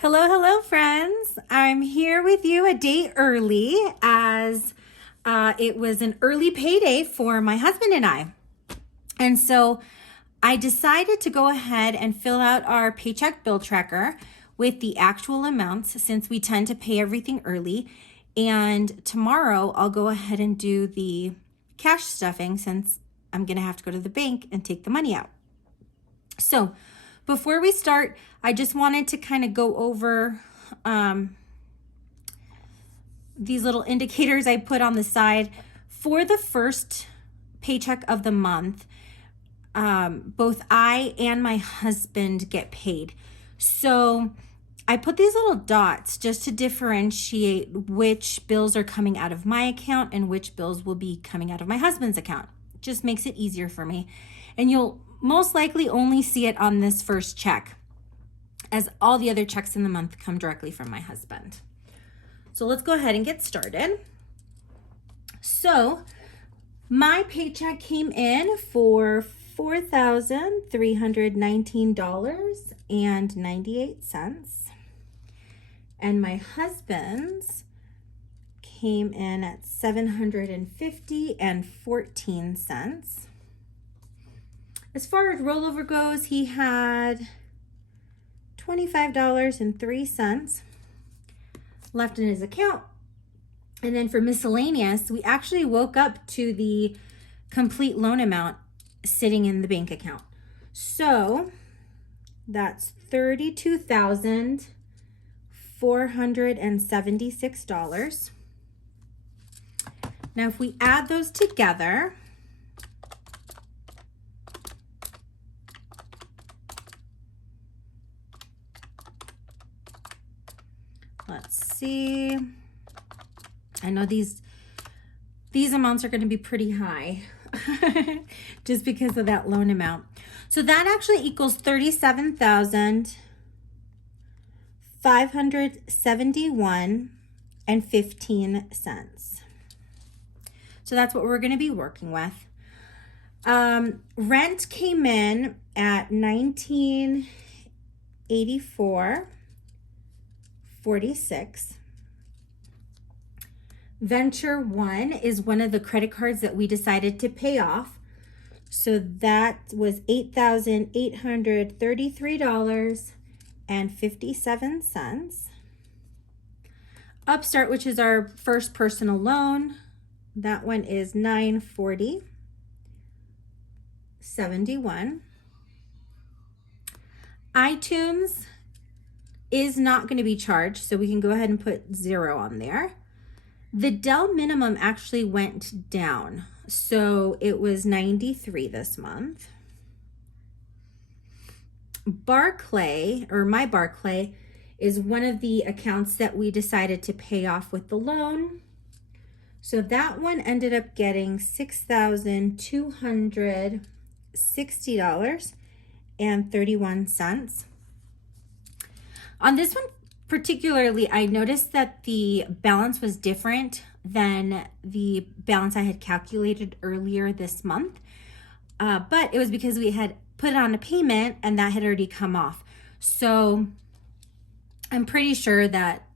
Hello, hello, friends. I'm here with you a day early as it was an early payday for my husband and I. And so I decided to go ahead and fill out our paycheck bill tracker with the actual amounts since we tend to pay everything early. And tomorrow I'll go ahead and do the cash stuffing since I'm going to have to go to the bank and take the money out. So before we start, I just wanted to kind of go over these little indicators I put on the side. For the first paycheck of the month, both I and my husband get paid. So I put these little dots just to differentiate which bills are coming out of my account and which bills will be coming out of my husband's account. It just makes it easier for me. And you'll most likely only see it on this first check, as all the other checks in the month come directly from my husband. So let's go ahead and get started. So my paycheck came in for $4,319.98. And my husband's came in at $750.14. As far as rollover goes, he had $25.03 left in his account. And then for miscellaneous, we actually woke up to the complete loan amount sitting in the bank account. So that's $32,476. Now, if we add those together, let's see. I know these amounts are going to be pretty high just because of that loan amount. So that actually equals $37,571.15. So that's what we're going to be working with. Rent came in at $1984.46. Venture One is one of the credit cards that we decided to pay off. So that was $8,833.57. Upstart, which is our first personal loan, that one is $940.71. iTunes is not going to be charged, so we can go ahead and put 0 on there. The Dell minimum actually went down, so it was $93 this month. Barclay, or my Barclay, is one of the accounts that we decided to pay off with the loan. So that one ended up getting $6,260.31. On this one particularly, I noticed that the balance was different than the balance I had calculated earlier this month. But it was because we had put on a payment and that had already come off. So I'm pretty sure that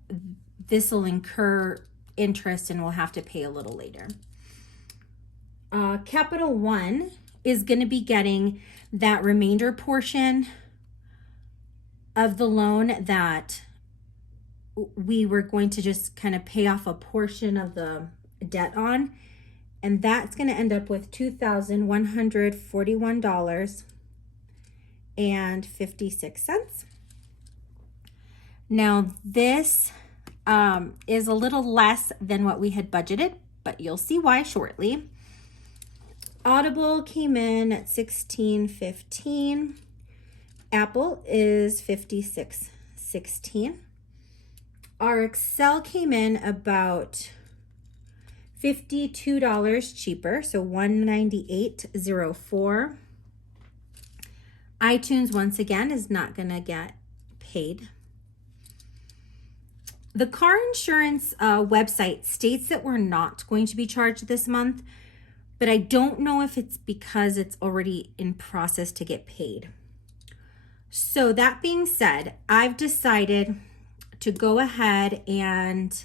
this will incur interest and we'll have to pay a little later. Capital One is going to be getting that remainder portion of the loan that we were going to just kind of pay off a portion of the debt on, and that's going to end up with $2,141.56. Now this is a little less than what we had budgeted, but you'll see why shortly. Audible came in at $16.15. Apple is $56.16. Our Excel came in about $52 cheaper, so $198.04. iTunes, once again, is not going to get paid. The car insurance website states that we're not going to be charged this month, but I don't know if it's because it's already in process to get paid. So that being said, I've decided to go ahead and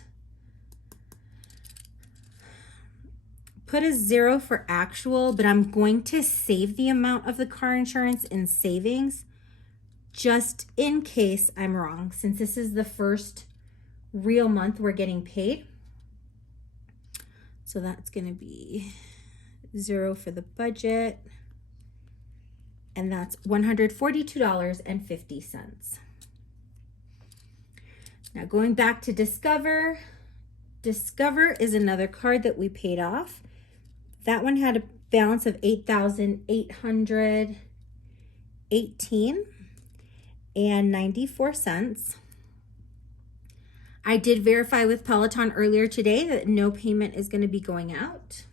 put a 0 for actual, but I'm going to save the amount of the car insurance in savings just in case I'm wrong, since this is the first real month we're getting paid. So that's going to be 0 for the budget, and that's $142.50. Now going back to Discover. Discover is another card that we paid off. That one had a balance of $8,818.94. I did verify with Peloton earlier today that no payment is going to be going out.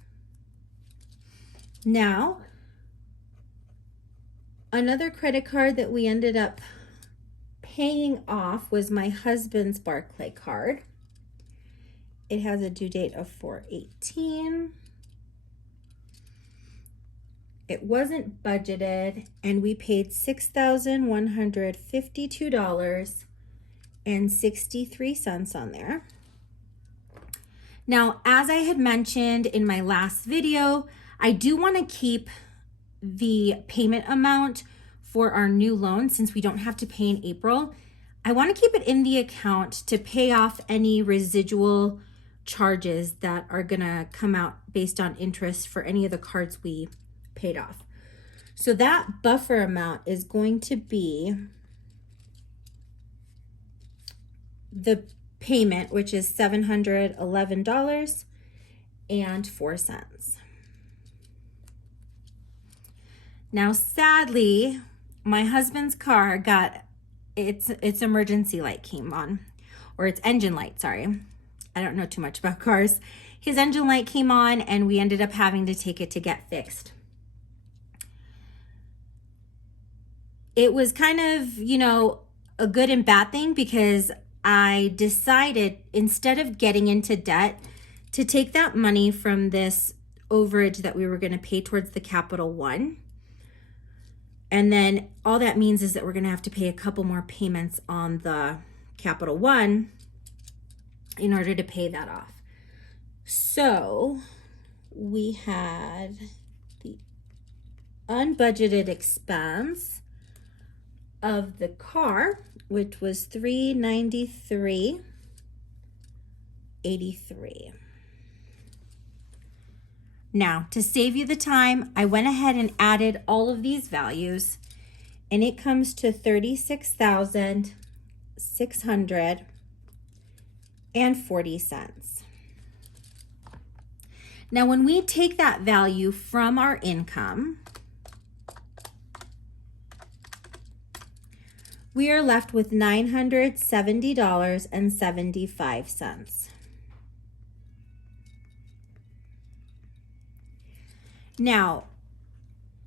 Now, another credit card that we ended up paying off was my husband's Barclay card. It has a due date of 4/18. It wasn't budgeted, and we paid $6,152.63 on there. Now, as I had mentioned in my last video, I do want to keep the payment amount for our new loan since we don't have to pay in April. I want to keep it in the account to pay off any residual charges that are going to come out based on interest for any of the cards we paid off. So that buffer amount is going to be the payment, which is $711.04. Now, sadly, my husband's car got its emergency light came on, or its engine light, sorry. I don't know too much about cars. His engine light came on and we ended up having to take it to get fixed. It was kind of, a good and bad thing because I decided instead of getting into debt to take that money from this overage that we were going to pay towards the Capital One. And then all that means is that we're going to have to pay a couple more payments on the Capital One in order to pay that off. So we had the unbudgeted expense of the car, which was $393.83. Now, to save you the time, I went ahead and added all of these values, and it comes to $36,640. Now, when we take that value from our income, we are left with $970.75. Now,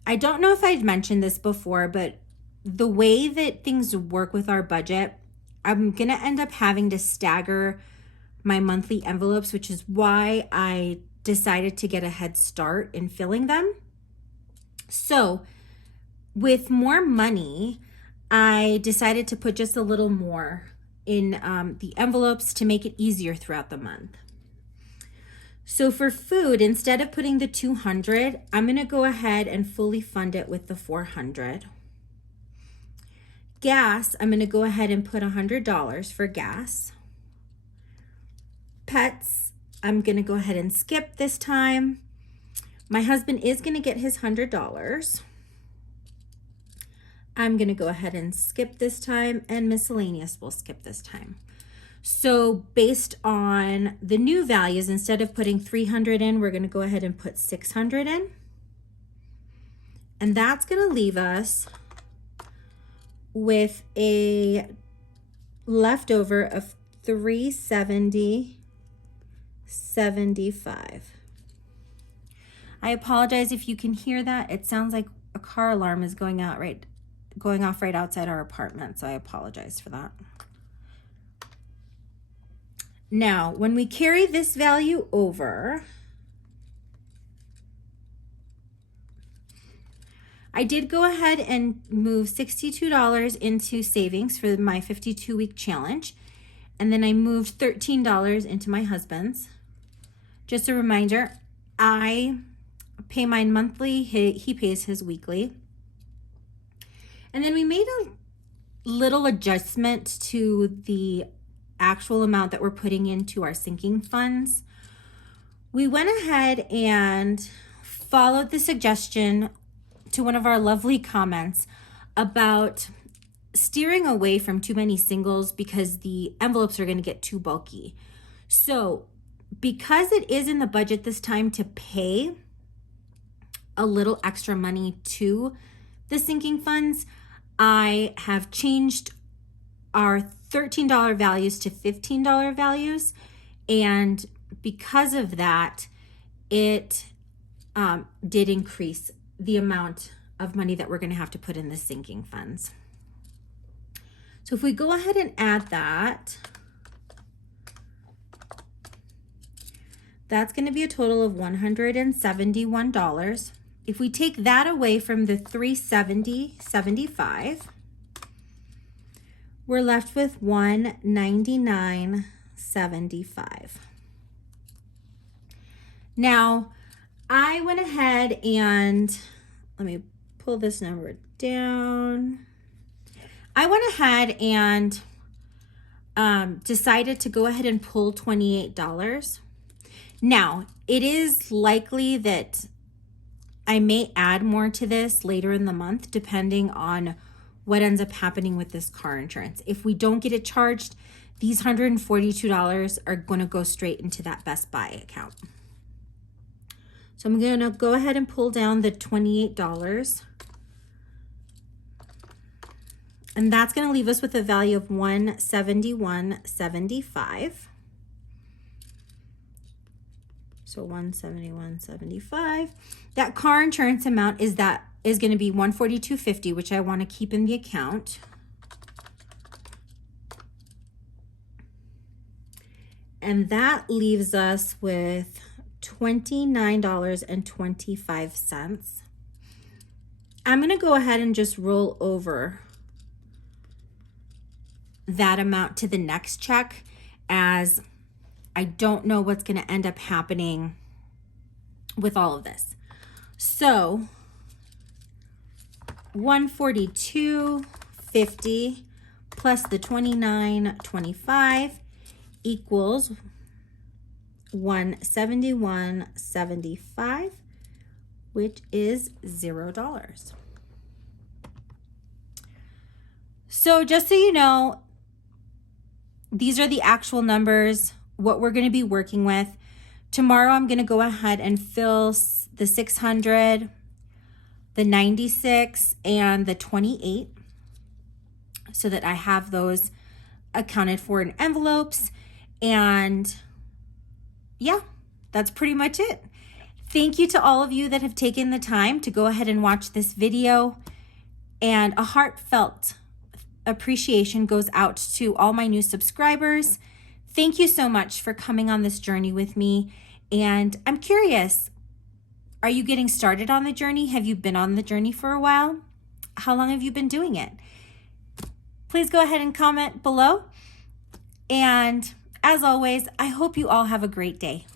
I don't know if I've mentioned this before, but the way that things work with our budget, I'm going to end up having to stagger my monthly envelopes, which is why I decided to get a head start in filling them. So with more money, I decided to put just a little more in the envelopes to make it easier throughout the month. So for food, instead of putting the $200, I'm going to go ahead and fully fund it with the $400. Gas, I'm going to go ahead and put $100 for gas. Pets, I'm going to go ahead and skip this time. My husband is going to get his $100. I'm going to go ahead and skip this time, and miscellaneous will skip this time. So based on the new values, instead of putting 300 in, we're going to go ahead and put 600 in. And that's going to leave us with a leftover of $370.75. I apologize if you can hear that. It sounds like a car alarm is going off right outside our apartment, so I apologize for that. Now, when we carry this value over, I did go ahead and move $62 into savings for my 52-week challenge. and then I moved $13 into my husband's. Just a reminder, I pay mine monthly, he pays his weekly. And then we made a little adjustment to the actual amount that we're putting into our sinking funds. We went ahead and followed the suggestion to one of our lovely comments about steering away from too many singles because the envelopes are going to get too bulky. So because it is in the budget this time to pay a little extra money to the sinking funds, I have changed our $13 values to $15 values. And because of that, it did increase the amount of money that we're going to have to put in the sinking funds. So if we go ahead and add that, that's going to be a total of $171. If we take that away from the $370.75, we're left with $199.75. Now, I went ahead and let me pull this number down. I went ahead and decided to go ahead and pull $28. Now, it is likely that I may add more to this later in the month, depending on what ends up happening with this car insurance. If we don't get it charged, these $142 are going to go straight into that Best Buy account. So I'm going to go ahead and pull down the $28. And that's going to leave us with a value of $171.75. So $171.75. That car insurance amount is going to be $142.50, which I want to keep in the account. And that leaves us with $29.25. I'm going to go ahead and just roll over that amount to the next check, as I don't know what's going to end up happening with all of this. So $142.50 plus the $29.25 equals $171.75, which is $0. So just so you know, these are the actual numbers, what we're going to be working with. Tomorrow I'm going to go ahead and fill the 600, the 96, and the 28 so that I have those accounted for in envelopes. And yeah, that's pretty much it. Thank you to all of you that have taken the time to go ahead and watch this video, and a heartfelt appreciation goes out to all my new subscribers. Thank you so much for coming on this journey with me. And I'm curious, are you getting started on the journey? Have you been on the journey for a while? How long have you been doing it? Please go ahead and comment below. And as always, I hope you all have a great day.